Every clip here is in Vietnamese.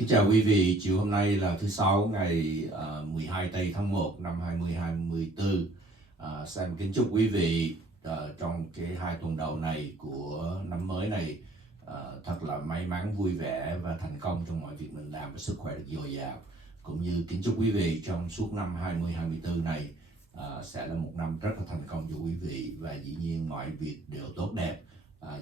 Kính chào quý vị, chiều hôm nay là thứ Sáu ngày 12 tây tháng 1 năm 2024. Sam kính chúc quý vị trong cái 2 tuần đầu này của năm mới này thật là may mắn, vui vẻ và thành công trong mọi việc mình làm, và sức khỏe được dồi dào. Cũng như kính chúc quý vị trong suốt năm 2024 này sẽ là một năm rất là thành công cho quý vị, và dĩ nhiên mọi việc đều tốt đẹp,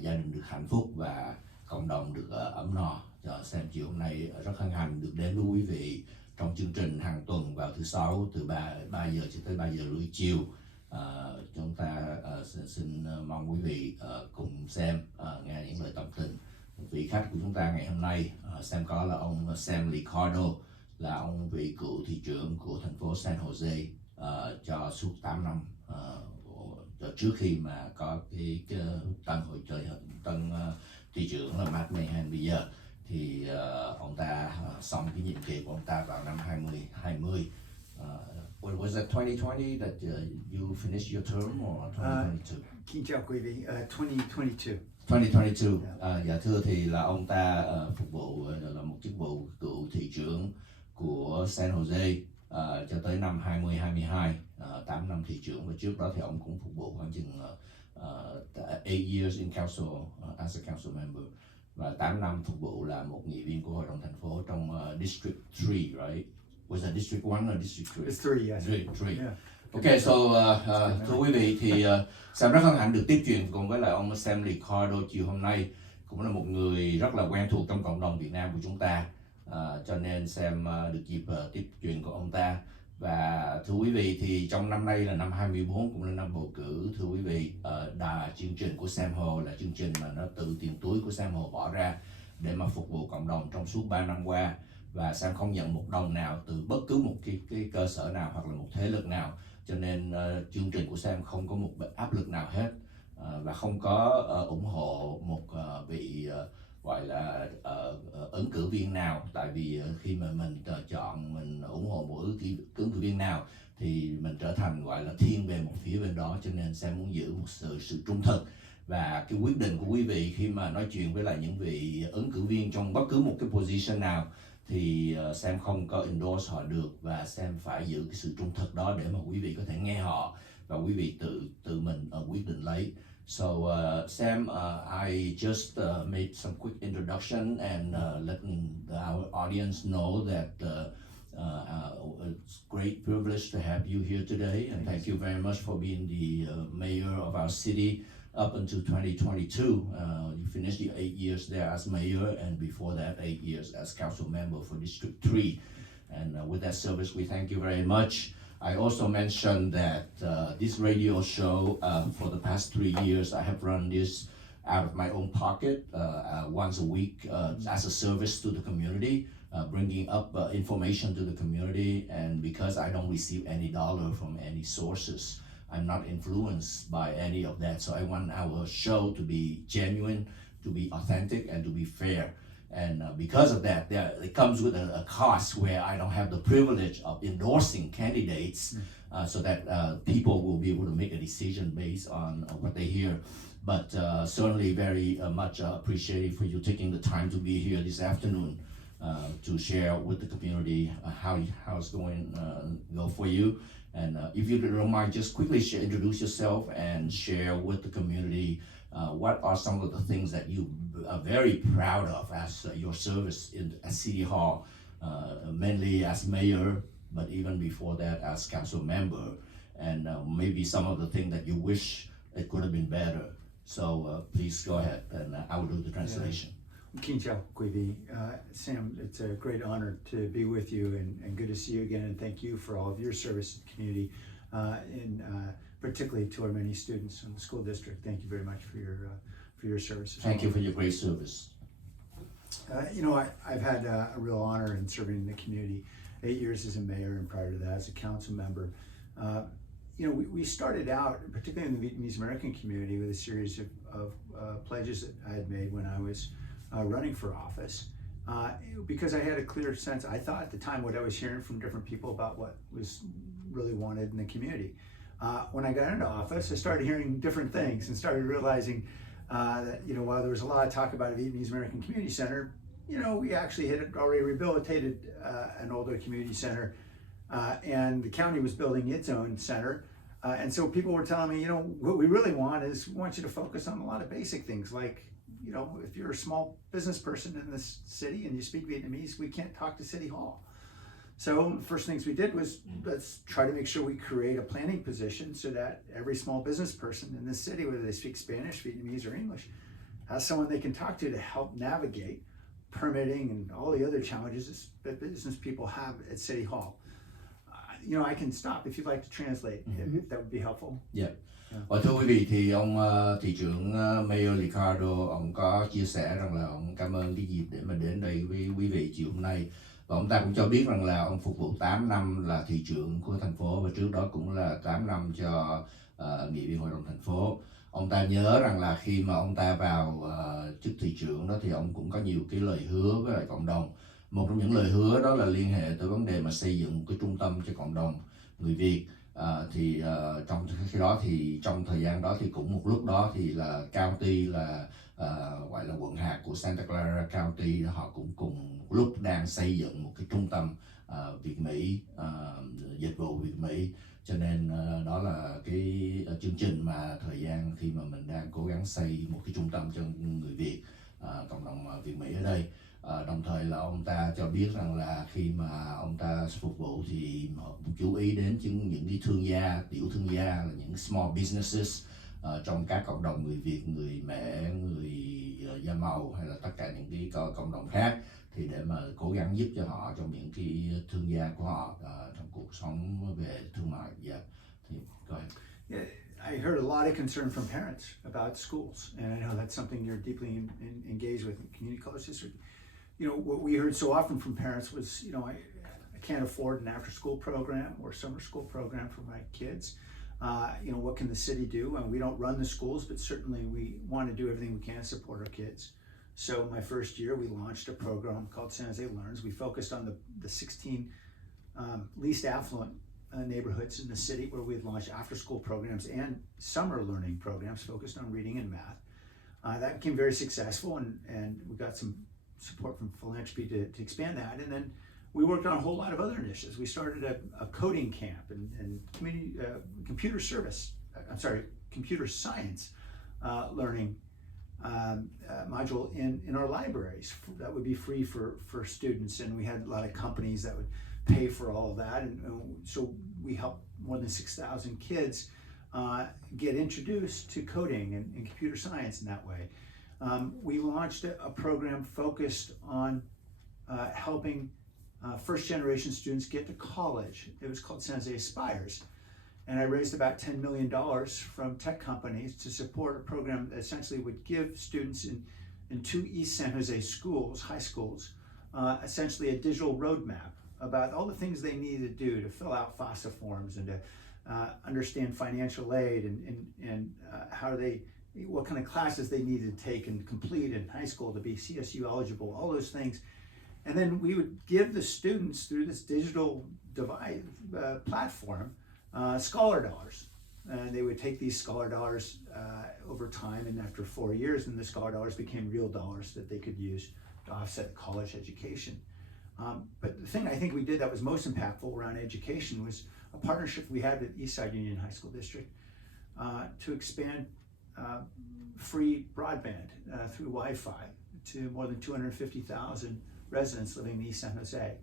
gia đình được hạnh phúc và cộng đồng được ấm no. Sam chiều hôm nay rất hân hạnh được đến với quý vị trong chương trình hàng tuần vào thứ Sáu từ 3 giờ cho tới 3 giờ rưỡi chiều. Chúng ta xin mong quý vị cùng xem nghe những lời tâm tình. Vị khách của chúng ta ngày hôm nay Sam có là ông Sam Liccardo, là ông vị cựu thị trưởng của thành phố San Jose cho suốt 8 năm trước khi mà có cái tân thị trưởng là Matt Mahan. Bây giờ thì ông ta xong cái nhiệm kỳ của ông ta vào năm 2020. Was that 2020 that you finished your term or 2022? Kính chào quý vị, 2022. 2022. Dạ thưa, thì là ông ta phục vụ là một chức vụ cựu thị trưởng của San Jose cho tới năm 2022, 8 năm thị trưởng, và trước đó thì ông cũng phục vụ khoảng chừng 8 years in council as a council member, và 8 năm phục vụ là một nghị viên của hội đồng thành phố trong District 3, right? Was that District 1 or District 3? It's 3, yes. 3. Yeah. Okay, so thưa quý vị, thì Sam rất hân hạnh được tiếp chuyện cùng với lại ông Sam Liccardo chiều hôm nay, cũng là một người rất là quen thuộc trong cộng đồng Việt Nam của chúng ta, cho nên Sam được dịp tiếp chuyện của ông ta. Và thưa quý vị, thì trong năm nay là năm 24, cũng là năm bầu cử. Thưa quý vị, chương trình của Sam Hồ là chương trình mà nó từ tiền túi của Sam Hồ bỏ ra để mà phục vụ cộng đồng trong suốt 3 năm qua, và Sam không nhận một đồng nào từ bất cứ một cái cơ sở nào hoặc là một thế lực nào, cho nên chương trình của Sam không có một áp lực nào hết, và không có ủng hộ một vị gọi là ứng cử viên nào. Tại vì khi mà mình chọn, mình ủng hộ một ứng cử viên nào thì mình trở thành gọi là thiên về một phía bên đó, cho nên Sam muốn giữ một sự trung thực. Và cái quyết định của quý vị khi mà nói chuyện với lại những vị ứng cử viên trong bất cứ một cái position nào thì Sam không có endorse họ được, và Sam phải giữ cái sự trung thực đó để mà quý vị có thể nghe họ và quý vị tự mình quyết định lấy. So Sam, I just made some quick introduction and letting our audience know that it's great privilege to have you here today, and thank you very much for being the mayor of our city up until 2022. You finished your 8 years there as mayor, and before that 8 years as council member for District 3. And with that service, we thank you very much. I also mentioned that this radio show, for the past 3 years, I have run this out of my own pocket once a week as a service to the community, bringing up information to the community. And because I don't receive any dollar from any sources, I'm not influenced by any of that. So I want our show to be genuine, to be authentic, and to be fair. And because of that, it comes with a cost where I don't have the privilege of endorsing candidates so that people will be able to make a decision based on what they hear. But certainly very much appreciated for you taking the time to be here this afternoon to share with the community how it's going go for you. And if you don't mind, just quickly introduce yourself and share with the community what are some of the things that you are very proud of as your service at City Hall, mainly as mayor, but even before that as council member, and maybe some of the things that you wish it could have been better. So please go ahead, and I will do the translation. Kính chào quý vị. Sam, it's a great honor to be with you, and good to see you again, and thank you for all of your service to the community, and particularly to our many students in the school district. Thank you very much for your service. Thank you for your great service. I've had a real honor in serving the community. 8 years as a mayor, and prior to that as a council member. We started out, particularly in the Vietnamese American community, with a series of pledges that I had made when I was running for office, because I had a clear sense, I thought at the time, what I was hearing from different people about what was really wanted in the community. When I got into office, I started hearing different things and started realizing that while there was a lot of talk about a Vietnamese American community center, we actually had already rehabilitated an older community center, and the county was building its own center. And so people were telling me, what we really want is we want you to focus on a lot of basic things like, if you're a small business person in this city and you speak Vietnamese, we can't talk to City Hall. So the first things we did was let's try to make sure we create a planning position so that every small business person in this city, whether they speak Spanish, Vietnamese, or English, has someone they can talk to help navigate permitting and all the other challenges that business people have at City Hall. I can stop if you'd like to translate, if that would be helpful. Yeah. Và thưa quý vị thì ông thị trưởng Mayor Liccardo ông có chia sẻ rằng là ông cảm ơn cái dịp để mà đến đây với quý vị chiều hôm nay, và ông ta cũng cho biết rằng là ông phục vụ 8 năm là thị trưởng của thành phố và trước đó cũng là 8 năm cho nghị viện hội đồng thành phố. Ông ta nhớ rằng là khi mà ông ta vào chức thị trưởng đó thì ông cũng có nhiều cái lời hứa với lại cộng đồng. Một trong những lời hứa đó là liên hệ tới vấn đề mà xây dựng cái trung tâm cho cộng đồng người Việt. Trong khi đó thì trong thời gian đó thì cũng một lúc đó thì là county là gọi là quận hạt của Santa Clara County, họ cũng cùng lúc đang xây dựng một cái trung tâm Việt Mỹ, dịch vụ Việt Mỹ, cho nên đó là cái chương trình mà thời gian khi mà mình đang cố gắng xây một cái trung tâm cho người Việt, cộng đồng Việt Mỹ ở đây. Đồng thời là ông ta cho biết rằng là khi mà ông ta phục vụ thì họ cũng chú ý đến những cái thương gia, tiểu thương gia, là những small businesses trong các cộng đồng người Việt, người Mẹ, người da màu hay là tất cả những cái cộng đồng khác, thì để mà cố gắng giúp cho họ trong những cái thương gia của họ trong cuộc sống về thương mại. Thì go ahead. Yeah, I heard a lot of concern from parents about schools, and I know that's something you're deeply engaged with in community college district. What we heard so often from parents was, I can't afford an after-school program or summer school program for my kids. What can the city do? And we don't run the schools, but certainly we want to do everything we can to support our kids. So my first year, we launched a program called San Jose Learns. We focused on the 16 least affluent neighborhoods in the city where we'd launch after-school programs and summer learning programs focused on reading and math. That became very successful, and we got some support from philanthropy to expand that. And then we worked on a whole lot of other initiatives. We started a coding camp and community computer science learning module in our libraries that would be free for students. And we had a lot of companies that would pay for all of that. And so we helped more than 6,000 kids get introduced to coding and computer science in that way. We launched a program focused on helping first-generation students get to college. It was called San Jose Aspires. And I raised about $10 million from tech companies to support a program that essentially would give students in 2 East San Jose schools, high schools, essentially a digital roadmap about all the things they needed to do to fill out FAFSA forms and to understand financial aid and what kind of classes they needed to take and complete in high school to be CSU eligible, all those things. And then we would give the students through this digital platform scholar dollars. And they would take these scholar dollars over time, and after 4 years, then the scholar dollars became real dollars that they could use to offset college education. But the thing I think we did that was most impactful around education was a partnership we had with Eastside Union High School District to expand free broadband through Wi-Fi to more than 250,000 residents living in East San Jose.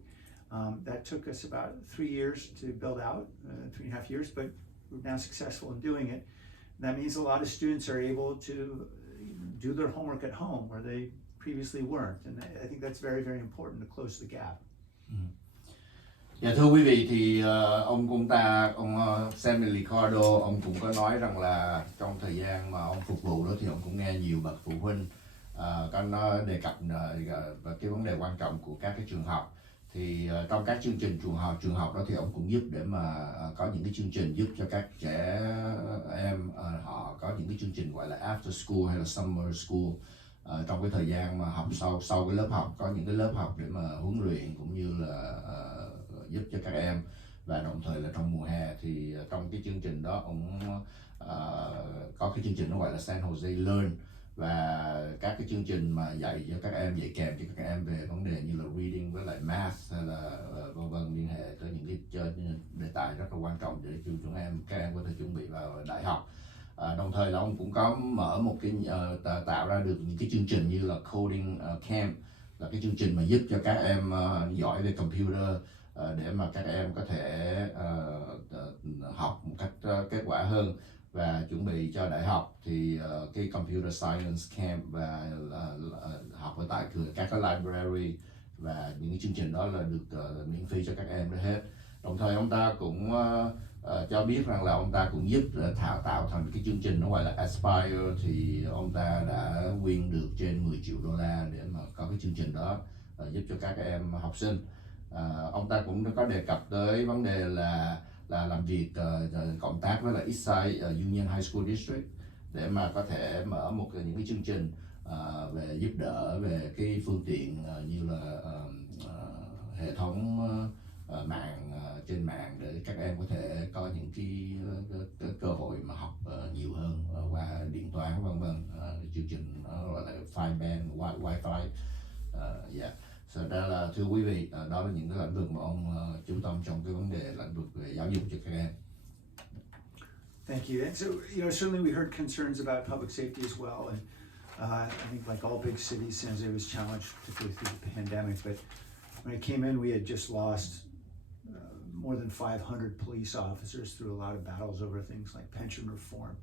That took us about 3 years to build out, 3.5 years, but we're now successful in doing it. That means a lot of students are able to do their homework at home where they previously weren't, and I think that's very, very important to close the gap. Dạ thưa quý vị thì ông Sam Liccardo ông cũng có nói rằng là trong thời gian mà ông phục vụ đó thì ông cũng nghe nhiều bậc phụ huynh có đề cập về cái vấn đề quan trọng của các cái trường học. Thì trong các chương trình trường học đó thì ông cũng giúp để mà có những cái chương trình giúp cho các trẻ em họ có những cái chương trình gọi là after school hay là summer school. Trong cái thời gian mà học sau cái lớp học có những cái lớp học để mà huấn luyện cũng như là giúp cho các em, và đồng thời là trong mùa hè thì trong cái chương trình đó ông có cái chương trình nó gọi là San Jose Learn, và các cái chương trình mà dạy cho các em, dạy kèm cho các em về vấn đề như là reading với lại math hay là vân vân, liên hệ tới những cái đề tài rất là quan trọng để các em có thể chuẩn bị vào đại học. Đồng thời là ông cũng có mở một cái tạo ra được những cái chương trình như là coding camp, là cái chương trình mà giúp cho các em giỏi về computer để mà các em có thể học một cách kết quả hơn và chuẩn bị cho đại học. Thì cái computer science camp và học ở tại các cái library, và những cái chương trình đó là được miễn phí cho các em đó hết. Đồng thời ông ta cũng cho biết rằng là ông ta cũng giúp tạo thành cái chương trình nó gọi là Aspire, thì ông ta đã quyên được trên 10 triệu đô la để mà có cái chương trình đó giúp cho các em học sinh. Ông ta cũng có đề cập tới vấn đề là làm việc cộng tác với là Eastside Union High School District để mà có thể mở những cái chương trình về giúp đỡ về cái phương tiện như là hệ thống mạng trên mạng để các em có thể có những cái cơ hội mà học nhiều hơn qua điện toán vân vân. Chương trình gọi là five band wifi. Yeah. Đó là thưa quý vị, đó là những cái lĩnh vực mà ông chú tâm trong cái vấn đề lĩnh vực về giáo dục cho các em. Thank you. And so, certainly we heard concerns about public safety as well. And I think like all big cities, San Jose was challenged, particularly through the pandemic. But when I came in, we had just lost more than 500 police officers through a lot of battles over things like pension reform.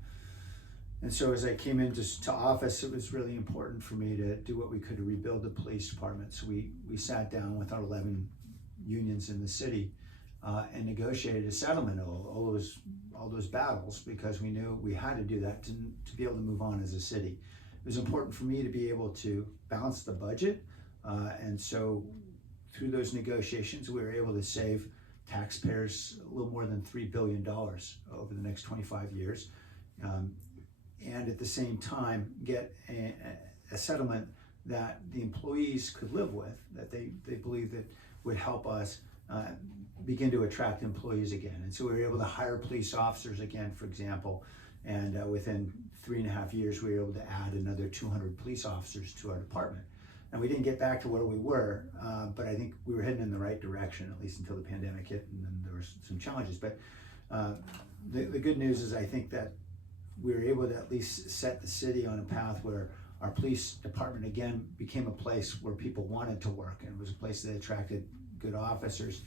And so as I came into office, it was really important for me to do what we could to rebuild the police department. So we sat down with our 11 unions in the city and negotiated a settlement of all those battles, because we knew we had to do that to be able to move on as a city. It was important for me to be able to balance the budget. And so through those negotiations, we were able to save taxpayers a little more than $3 billion over the next 25 years. And at the same time get a settlement that the employees could live with, that they believe that would help us begin to attract employees again. And so we were able to hire police officers again, for example, and within 3.5 years we were able to add another 200 police officers to our department. And we didn't get back to where we were, but I think we were heading in the right direction, at least until the pandemic hit, and then there were some challenges. But the good news is I think that we were able to at least set the city on a path where our police department again became a place where people wanted to work, and it was a place that attracted good officers.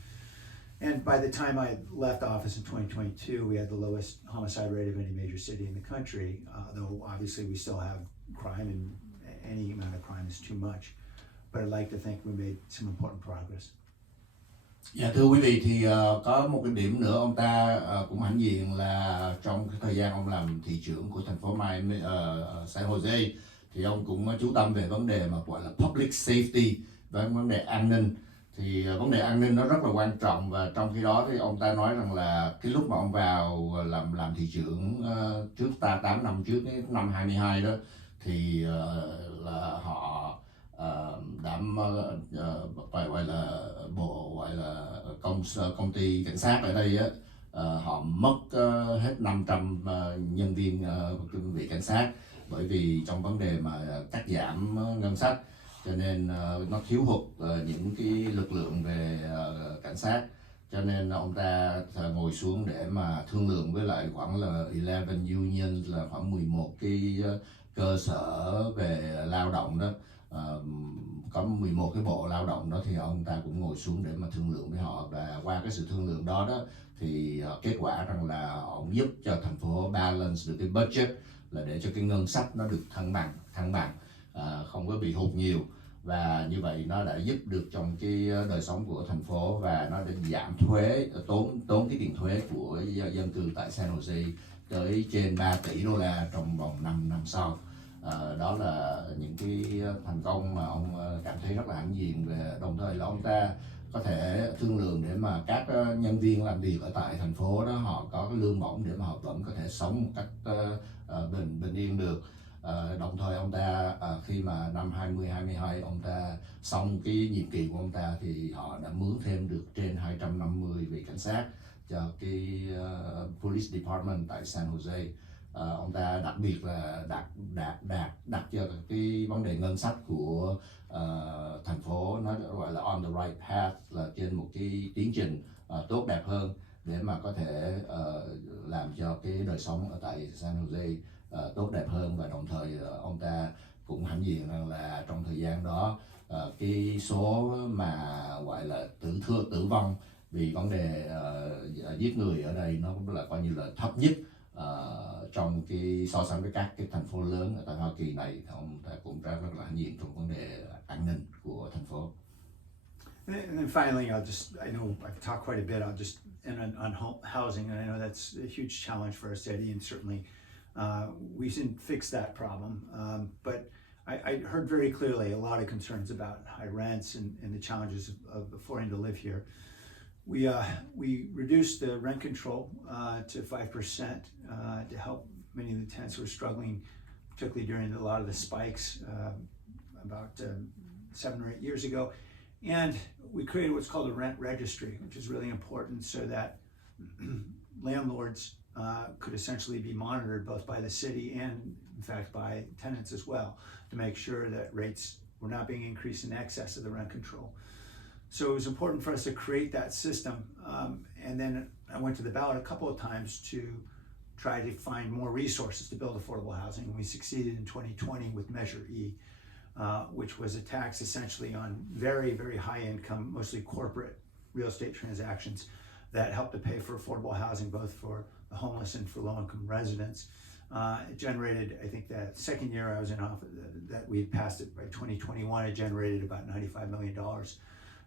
And by the time I left office in 2022, we had the lowest homicide rate of any major city in the country, though obviously we still have crime, and any amount of crime is too much. But I'd like to think we made some important progress. Dạ thưa quý vị, thì có một cái điểm nữa ông ta cũng hãnh diện là trong cái thời gian ông làm thị trưởng của thành phố San Jose, thì ông cũng chú tâm về vấn đề mà gọi là public safety và vấn đề an ninh. Thì vấn đề an ninh nó rất là quan trọng, và trong khi đó thì ông ta nói rằng là cái lúc mà ông vào làm thị trưởng trước 8 năm trước, cái năm 22 đó, thì là họ đã gọi là công ty cảnh sát ở đây á, họ mất hết 500 nhân viên vị cảnh sát, bởi vì trong vấn đề mà cắt giảm ngân sách, cho nên nó thiếu hụt những cái lực lượng về cảnh sát. Cho nên ông ta ngồi xuống để mà thương lượng với lại khoảng là 11 union, là khoảng 11 cái cơ sở về lao động đó, có 11 cái bộ lao động đó, thì ông ta cũng ngồi xuống để mà thương lượng với họ. Và qua cái sự thương lượng đó thì kết quả rằng là ông giúp cho thành phố balance được cái budget, là để cho cái ngân sách nó được thăng bằng, không có bị hụt nhiều. Và như vậy nó đã giúp được trong cái đời sống của thành phố, và nó đã giảm thuế, tốn cái tiền thuế của dân cư tại San Jose tới trên 3 tỷ đô la trong vòng 5 năm sau. Đó là những cái thành công mà ông cảm thấy rất là hãnh diện về. Đồng thời là ông ta có thể thương lượng để mà các nhân viên làm việc ở tại thành phố đó họ có cái lương bổng để mà họ vẫn có thể sống một cách bình yên được. Đồng thời ông ta khi mà năm 2022 ông ta xong cái nhiệm kỳ của ông ta, thì họ đã mướn thêm được trên 250 vị cảnh sát cho cái police department tại San Jose. Ông ta đặc biệt là đặt cho cái vấn đề ngân sách của thành phố nó gọi là on the right path, là trên một cái tiến trình tốt đẹp hơn để mà có thể làm cho cái đời sống ở tại San Jose tốt đẹp hơn. Và đồng thời ông ta cũng hãnh diện rằng là trong thời gian đó cái số mà gọi là tử vong vì vấn đề giết người ở đây nó cũng là coi như là thấp nhất trong cái so sánh với các cái thành phố lớn ở tại Hoa Kỳ này. Ông ta cũng rất là hãnh diện trong vấn đề an ninh của thành phố. And then finally, I know I've talked quite a bit, I'll just end on housing, and I know that's a huge challenge for our city, and certainly we didn't fix that problem. But I heard very clearly a lot of concerns about high rents and the challenges of affording to live here. We reduced the rent control to 5% to help many of the tenants who are struggling, particularly during a lot of the spikes about 7 or 8 years ago. And we created what's called a rent registry, which is really important so that landlords could essentially be monitored both by the city and, in fact, by tenants as well, to make sure that rates were not being increased in excess of the rent control. So it was important for us to create that system. And then I went to the ballot a couple of times to try to find more resources to build affordable housing. And we succeeded in 2020 with Measure E, which was a tax essentially on very, very high income, mostly corporate real estate transactions that helped to pay for affordable housing, both for the homeless and for low income residents. It generated, I think that second year I was in office, that we had passed it by 2021, it generated about $95 million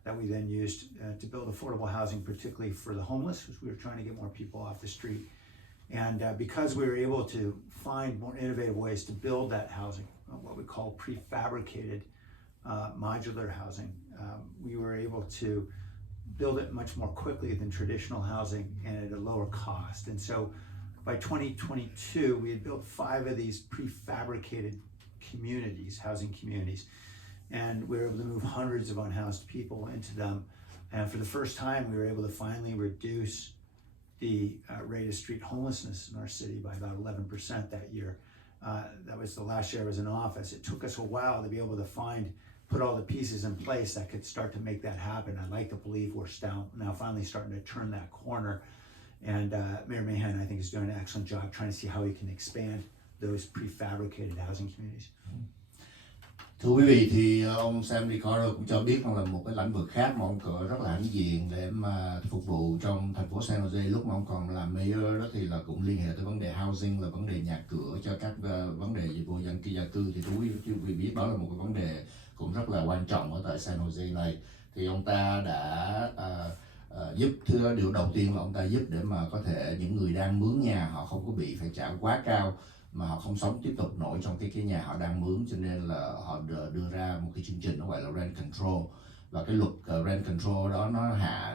that we then used to build affordable housing, particularly for the homeless, because we were trying to get more people off the street. And because we were able to find more innovative ways to build that housing, what we call prefabricated modular housing, we were able to build it much more quickly than traditional housing and at a lower cost. And so by 2022, we had built 5 of these prefabricated communities, housing communities, and we were able to move hundreds of unhoused people into them. And for the first time, we were able to finally reduce the rate of street homelessness in our city by about 11% that year. That was the last year I was in office. It took us a while to be able to put all the pieces in place that could start to make that happen. I'd like to believe we're now finally starting to turn that corner. And Mayor Mahan, I think, is doing an excellent job trying to see how we can expand those prefabricated housing communities. Thưa quý vị, thì ông Sam Liccardo cũng cho biết rằng là một cái lĩnh vực khác mà ông rất là hãnh diện để mà phục vụ trong thành phố San Jose lúc mà ông còn làm mayor đó, thì là cũng liên hệ tới vấn đề housing, là vấn đề nhà cửa cho các vấn đề về vô dân gia cư. Thì thưa quý vị biết đó là một cái vấn đề cũng rất là quan trọng ở tại San Jose này. Thì ông ta đã giúp, điều đầu tiên là ông ta giúp để mà có thể những người đang mướn nhà họ không có bị phải trả quá cao, mà họ không sống tiếp tục nổi trong cái nhà họ đang mướn, cho nên là họ đưa ra một cái chương trình nó gọi là rent control. Và cái luật rent control đó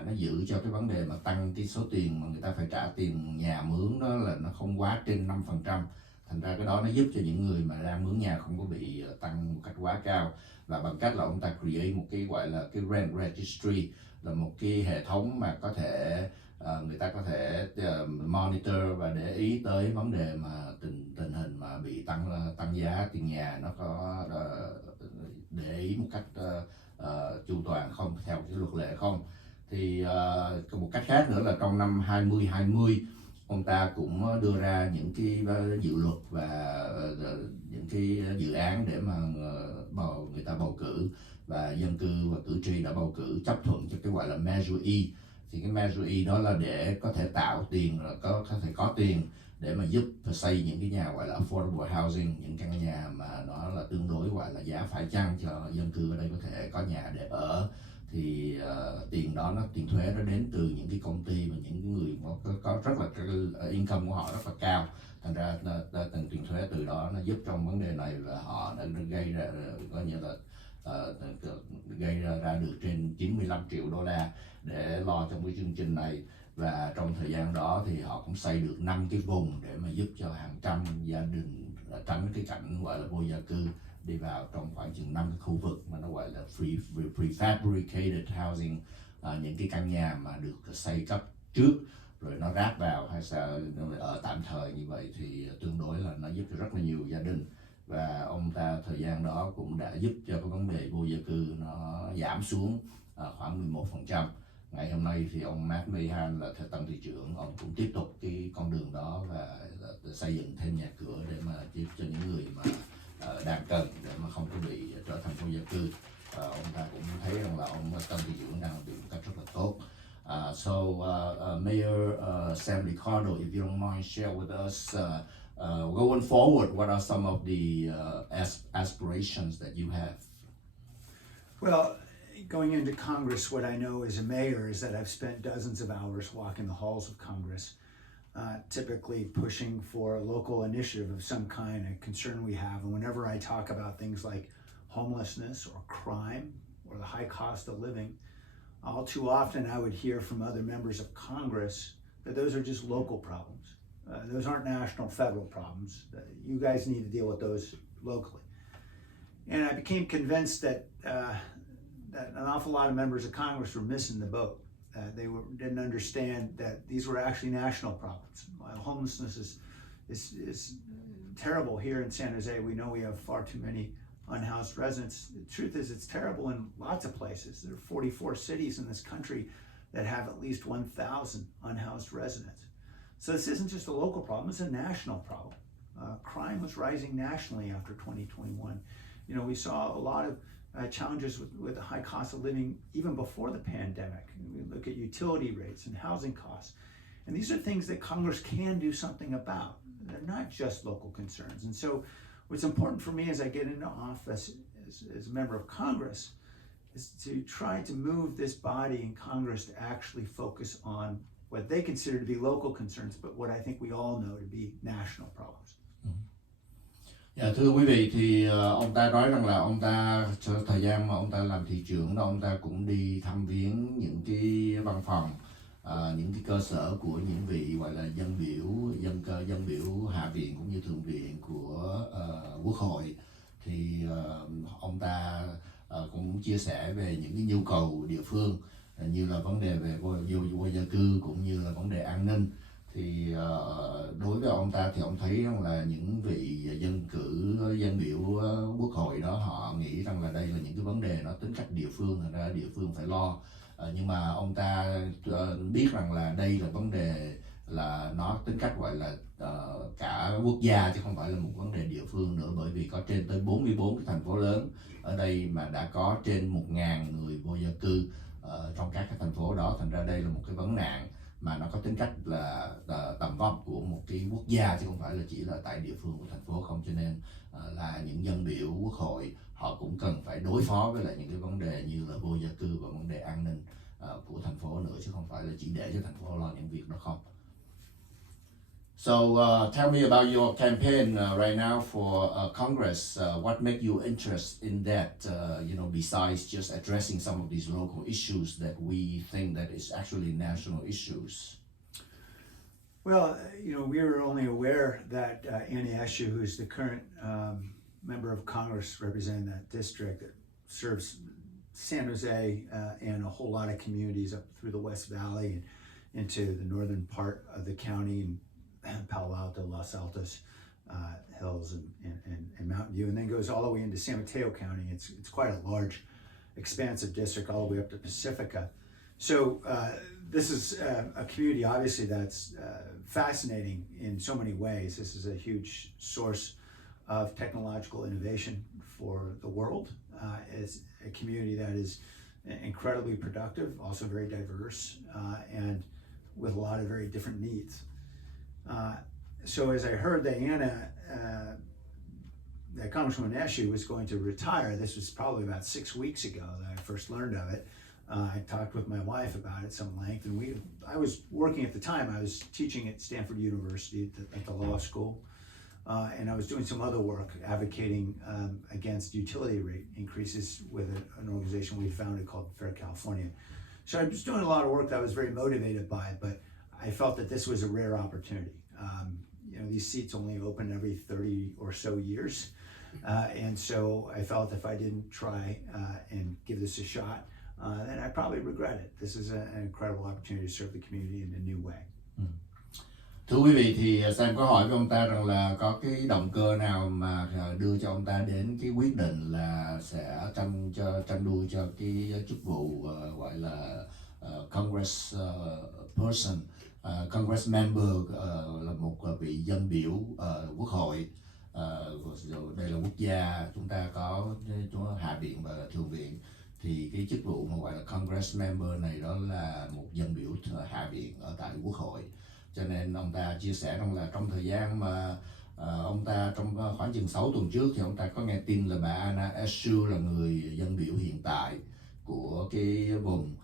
nó giữ cho cái vấn đề mà tăng cái số tiền mà người ta phải trả tiền nhà mướn đó là nó không quá trên 5%. Thành ra cái đó nó giúp cho những người mà đang mướn nhà không có bị tăng một cách quá cao. Và bằng cách là ông ta create một cái gọi là cái rent registry, là một cái hệ thống mà có thể người ta có thể monitor và để ý tới vấn đề mà tình hình mà bị tăng giá tiền nhà, nó có để ý một cách chu toàn không theo cái luật lệ không. Thì một cách khác nữa là trong năm 2020 ông ta cũng đưa ra những cái dự luật và những cái dự án để mà người ta bầu cử, và dân cư và cử tri đã bầu cử chấp thuận cho cái gọi là Measure E. Thì cái Measure E đó là để có thể tạo tiền, có thể có tiền để mà giúp xây những cái nhà gọi là affordable housing, những căn nhà mà nó là tương đối gọi là giá phải chăng cho dân cư ở đây có thể có nhà để ở. Thì tiền đó, tiền thuế nó đến từ những cái công ty và những người có rất là income của họ rất là cao. Thành ra tiền thuế từ đó nó giúp trong vấn đề này, và họ đã gây ra coi như là gây ra được trên 95 triệu đô la để lo trong cái chương trình này. Và trong thời gian đó thì họ cũng xây được 5 cái vùng để mà giúp cho hàng trăm gia đình tránh cái cảnh gọi là vô gia cư đi vào trong khoảng chừng 5 cái khu vực mà nó gọi là prefabricated housing, những cái căn nhà mà được xây cấp trước rồi nó ráp vào hay sao ở tạm thời như vậy, thì tương đối là nó giúp cho rất là nhiều gia đình. và ông ta thời gian đó cũng đã giúp cho cái vấn đề vô gia cư nó giảm xuống khoảng 11%. Ngày hôm nay thì ông Matt Mahan là tân thị trưởng, ông cũng tiếp tục cái con đường đó và xây dựng thêm nhà cửa để mà giúp cho những người mà đang cần để mà không có bị trở thành vô gia cư. Ông ta cũng thấy rằng là ông tân thị trưởng đang làm việc một cách rất là tốt. Mayor Sam Liccardo, if you don't mind, share with us going forward, what are some of the aspirations that you have? Well, going into Congress, what I know as a mayor is that I've spent dozens of hours walking the halls of Congress, typically pushing for a local initiative of some kind, a concern we have. And whenever I talk about things like homelessness or crime or the high cost of living, all too often I would hear from other members of Congress that those are just local problems. Those aren't national, federal problems. You guys need to deal with those locally. And I became convinced that that an awful lot of members of Congress were missing the boat. They didn't understand that these were actually national problems. Homelessness is terrible here in San Jose. We know we have far too many unhoused residents. The truth is it's terrible in lots of places. There are 44 cities in this country that have at least 1,000 unhoused residents. So this isn't just a local problem, it's a national problem. Crime was rising nationally after 2021. You know, we saw a lot of challenges with the high cost of living even before the pandemic. We look at utility rates and housing costs. And these are things that Congress can do something about. They're not just local concerns. And so what's important for me as I get into office as a member of Congress is to try to move this body in Congress to actually focus on what they consider to be local concerns, but what I think we all know to be national problems. Dạ, thưa quý vị, thì ông ta nói rằng là ông ta thời gian mà ông ta làm thị trưởng đó, ông ta cũng đi thăm viếng những cái văn phòng, những cái cơ sở của những vị gọi là dân biểu hạ viện cũng như thượng viện của quốc hội. Thì ông ta cũng chia sẻ về những cái nhu cầu địa phương, như là vấn đề về vô gia cư cũng như là vấn đề an ninh. Thì đối với ông ta thì ông thấy rằng là những vị dân biểu quốc hội đó, họ nghĩ rằng là đây là những cái vấn đề nó tính cách địa phương, thành ra địa phương phải lo. Nhưng mà ông ta biết rằng là đây là vấn đề là nó tính cách gọi là cả quốc gia chứ không phải là một vấn đề địa phương nữa, bởi vì có trên tới 44 cái thành phố lớn ở đây mà đã có trên 1.000 người vô gia cư trong các cái thành phố đó, thành ra đây là một cái vấn nạn mà nó có tính cách là tầm vóc của một cái quốc gia chứ không phải là chỉ là tại địa phương của thành phố không. Cho nên là những dân biểu quốc hội họ cũng cần phải đối phó với lại những cái vấn đề như là vô gia cư và vấn đề an ninh của thành phố nữa, chứ không phải là chỉ để cho thành phố lo những việc đó không. So tell me about your campaign right now for Congress. What made you interested in that? Besides just addressing some of these local issues that we think that is actually national issues. Well, we were only aware that Annie Eshoo, who's the current member of Congress representing that district that serves San Jose and a whole lot of communities up through the West Valley and into the northern part of the county and Palo Alto, Los Altos Hills and Mountain View, and then goes all the way into San Mateo County. It's quite a large, expansive district all the way up to Pacifica. So this is a community, obviously, that's fascinating in so many ways. This is a huge source of technological innovation for the world. It's a community that is incredibly productive, also very diverse, and with a lot of very different needs. So as I heard that that Congresswoman Eshoo was going to retire, this was probably about 6 weeks ago that I first learned of it. I talked with my wife about it at some length, and I was working at the time. I was teaching at Stanford University at the law school, and I was doing some other work advocating against utility rate increases with an organization we founded called Fair California. So I was doing a lot of work that I was very motivated by, but I felt that this was a rare opportunity. These seats only open every 30 or so years. And so I felt if I didn't try and give this a shot, then I'd probably regret it. This is an incredible opportunity to serve the community in a new way. Thưa quý vị, thì Sam có hỏi với ông ta rằng là có cái động cơ nào mà đưa cho ông ta đến cái quyết định là sẽ tranh đua cho cái chức vụ gọi là Congress person, Congress member, là một vị dân biểu quốc hội. Rồi đây là quốc gia, chúng ta có hạ viện và thượng viện, thì cái chức vụ mà gọi là Congress member này đó là một dân biểu hạ viện ở tại quốc hội. Cho nên ông ta chia sẻ rằng là trong thời gian mà ông ta trong khoảng chừng 6 tuần trước thì ông ta có nghe tin là bà Anna Eshoo là người dân biểu hiện tại của cái vùng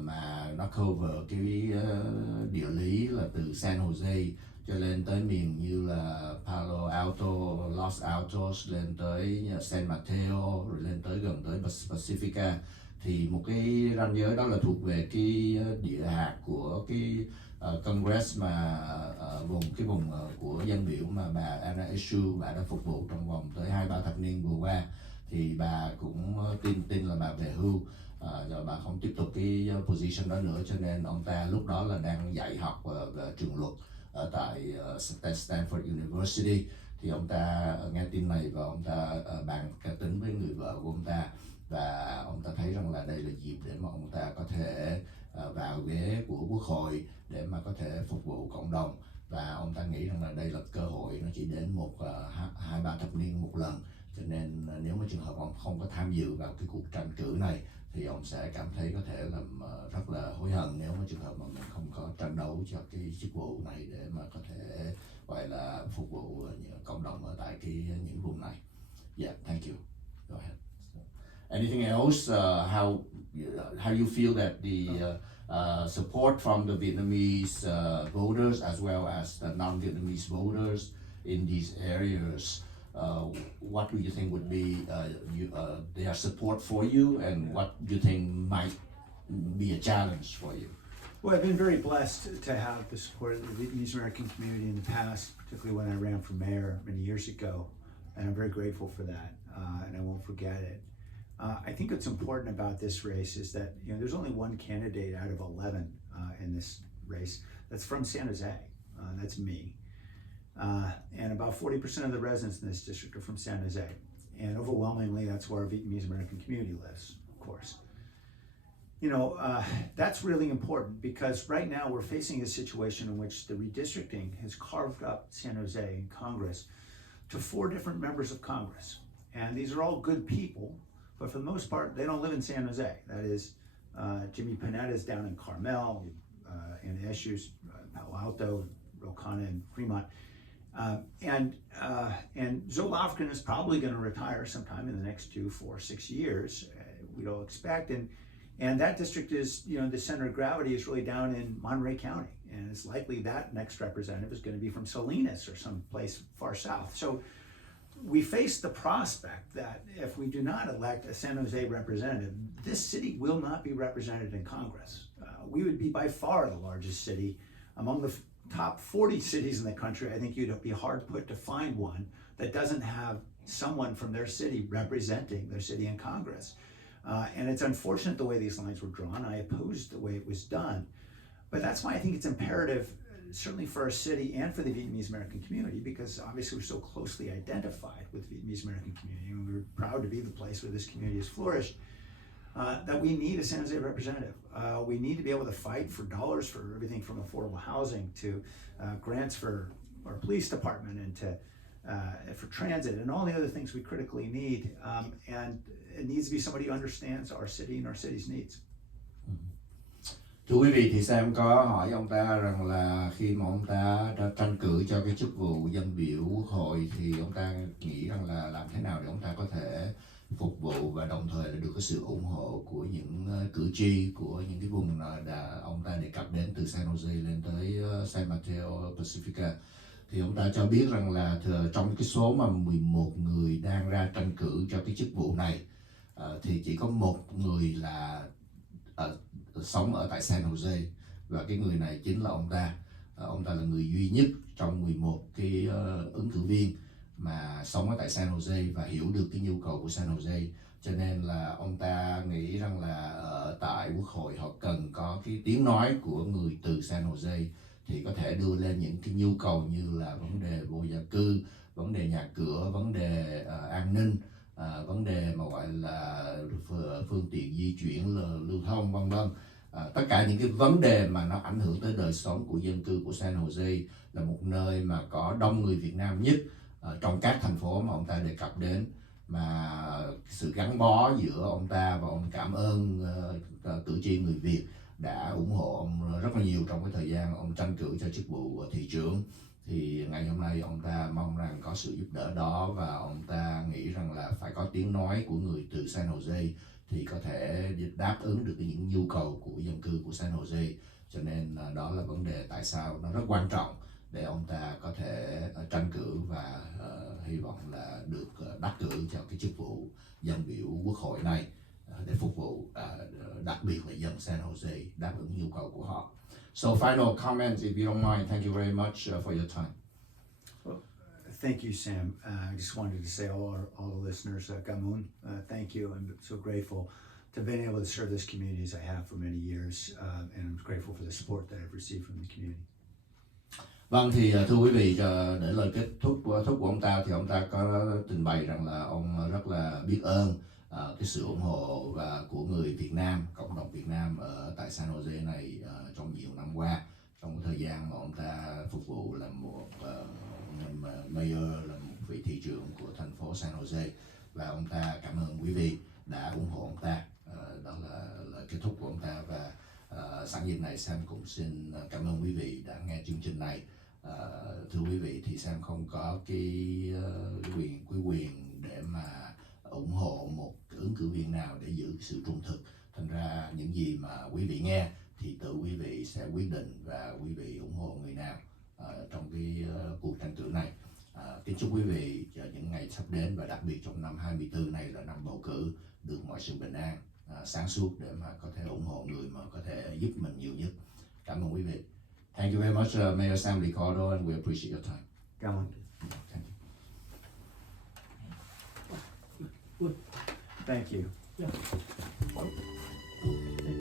mà nó cover cái địa lý là từ San Jose cho lên tới miền như là Palo Alto, Los Altos, lên tới San Mateo, rồi lên tới gần tới Pacifica. Thì một cái ranh giới đó là thuộc về cái địa hạt của cái Congress mà vùng của dân biểu mà bà Anna Eshoo bà đã phục vụ trong vòng tới 2-3 thập niên vừa qua. Thì bà cũng tin là bà về hưu, rồi bà không tiếp tục cái position đó nữa, cho nên ông ta lúc đó là đang dạy học trường luật ở tại Stanford University. Thì ông ta nghe tin này và ông ta bàn tính với người vợ của ông ta, và ông ta thấy rằng là đây là dịp để mà ông ta có thể vào ghế của quốc hội để mà có thể phục vụ cộng đồng. Và ông ta nghĩ rằng là đây là cơ hội, nó chỉ đến 2-3 thập niên một lần, cho nên nếu mà trường hợp ông không có tham dự vào cái cuộc tranh cử này thì ông sẽ cảm thấy có thể là rất là hối hận nếu mà trường hợp mà mình không có tranh đấu cho cái chức vụ này để mà có thể gọi là phục vụ cộng đồng ở tại những vùng này. Yeah, thank you. Go ahead. Anything else? How you feel that the support from the Vietnamese voters as well as the non-Vietnamese voters in these areas? What do you think would be their support for you, and what do you think might be a challenge for you? Well, I've been very blessed to have the support of the Vietnamese American community in the past, particularly when I ran for mayor many years ago, and I'm very grateful for that, and I won't forget it. I think what's important about this race is that there's only one candidate out of 11 in this race that's from San Jose. That's me. And about 40% of the residents in this district are from San Jose. And overwhelmingly, that's where our Vietnamese American community lives, of course. That's really important because right now we're facing a situation in which the redistricting has carved up San Jose in Congress to 4 different members of Congress. And these are all good people, but for the most part, they don't live in San Jose. That is, Jimmy Panetta's down in Carmel, and Eshoo's Palo Alto, Rocana, and Fremont. And Zoe Lofgren is probably going to retire sometime in the next 2, 4, 6 years. We don't expect, and that district is, the center of gravity is really down in Monterey County, and it's likely that next representative is going to be from Salinas or someplace far south. So we face the prospect that if we do not elect a San Jose representative, this city will not be represented in Congress. We would be by far the largest city among the top 40 cities in the country. I think you'd be hard put to find one that doesn't have someone from their city representing their city in Congress. And it's unfortunate the way these lines were drawn. I opposed the way it was done. But that's why I think it's imperative, certainly for our city and for the Vietnamese American community, because obviously we're so closely identified with the Vietnamese American community, and we're proud to be the place where this community has flourished, that we need a San Jose representative. We need to be able to fight for dollars for everything from affordable housing to grants for our police department and to for transit and all the other things we critically need. And it needs to be somebody who understands our city and our city's needs. Thưa quý vị, thì Sam có hỏi ông ta rằng là khi mà ông ta đã tranh cử cho cái chức vụ dân biểu quốc hội thì ông ta nghĩ rằng là làm thế nào để ông ta có thể phục vụ và đồng thời là được cái sự ủng hộ của những cử tri của những cái vùng ông ta đề cập đến từ San Jose lên tới San Mateo, Pacifica. Thì ông ta cho biết rằng là trong cái số mà 11 người đang ra tranh cử cho cái chức vụ này thì chỉ có một người là sống ở tại San Jose, và cái người này chính là ông ta. Ông ta là người duy nhất trong 11 cái ứng cử viên mà sống ở tại San Jose và hiểu được cái nhu cầu của San Jose. Cho nên là ông ta nghĩ rằng là ở tại quốc hội họ cần có cái tiếng nói của người từ San Jose thì có thể đưa lên những cái nhu cầu như là vấn đề vô gia cư, vấn đề nhà cửa, vấn đề an ninh, vấn đề mà gọi là phương tiện di chuyển lưu thông vân vân. Tất cả những cái vấn đề mà nó ảnh hưởng tới đời sống của dân cư của San Jose, là một nơi mà có đông người Việt Nam nhất trong các thành phố mà ông ta đề cập đến, mà sự gắn bó giữa ông ta và ông cảm ơn cử tri người Việt đã ủng hộ ông rất là nhiều trong cái thời gian ông tranh cử cho chức vụ thị trưởng. Thì ngày hôm nay ông ta mong rằng có sự giúp đỡ đó, và ông ta nghĩ rằng là phải có tiếng nói của người từ San Jose thì có thể đáp ứng được những nhu cầu của dân cư của San Jose. Cho nên đó là vấn đề tại sao nó rất quan trọng để ông ta có thể tranh cử, và hy vọng là được đắc cử cho cái chức vụ dân biểu quốc hội này để phục vụ đặc biệt là dân San Jose, đáp ứng nhu cầu của họ. So final comments, if you don't mind. Thank you very much for your time. Well, thank you, Sam. I just wanted to say all the listeners, Gamun, thank you. I'm so grateful to have been able to serve this community as I have for many years, and I'm grateful for the support that I've received from the community. Vâng, thì thưa quý vị, để lời kết thúc của ông ta thì ông ta có trình bày rằng là ông rất là biết ơn cái sự ủng hộ của người Việt Nam, cộng đồng Việt Nam ở tại San Jose này trong nhiều năm qua, trong cái thời gian mà ông ta phục vụ là một mayor, là một vị thị trưởng của thành phố San Jose, và ông ta cảm ơn quý vị đã ủng hộ ông ta. Đó là lời kết thúc của ông ta, và sẵn dịp này Sam cũng xin cảm ơn quý vị đã nghe chương trình này. Thưa quý vị, thì Sam không có cái quyền để mà ủng hộ một ứng cử viên nào để giữ sự trung thực. Thành ra những gì mà quý vị nghe thì tự quý vị sẽ quyết định, và quý vị ủng hộ người nào trong cái cuộc tranh cử này. Kính chúc quý vị những ngày sắp đến, và đặc biệt trong năm 24 này là năm bầu cử, được mọi sự bình an, sáng suốt để mà có thể ủng hộ người mà có thể giúp mình nhiều nhất. Cảm ơn quý vị. Thank you very much, Mayor Sam Liccardo, and we appreciate your time. Gamun. Thank you. Thank you. Yeah.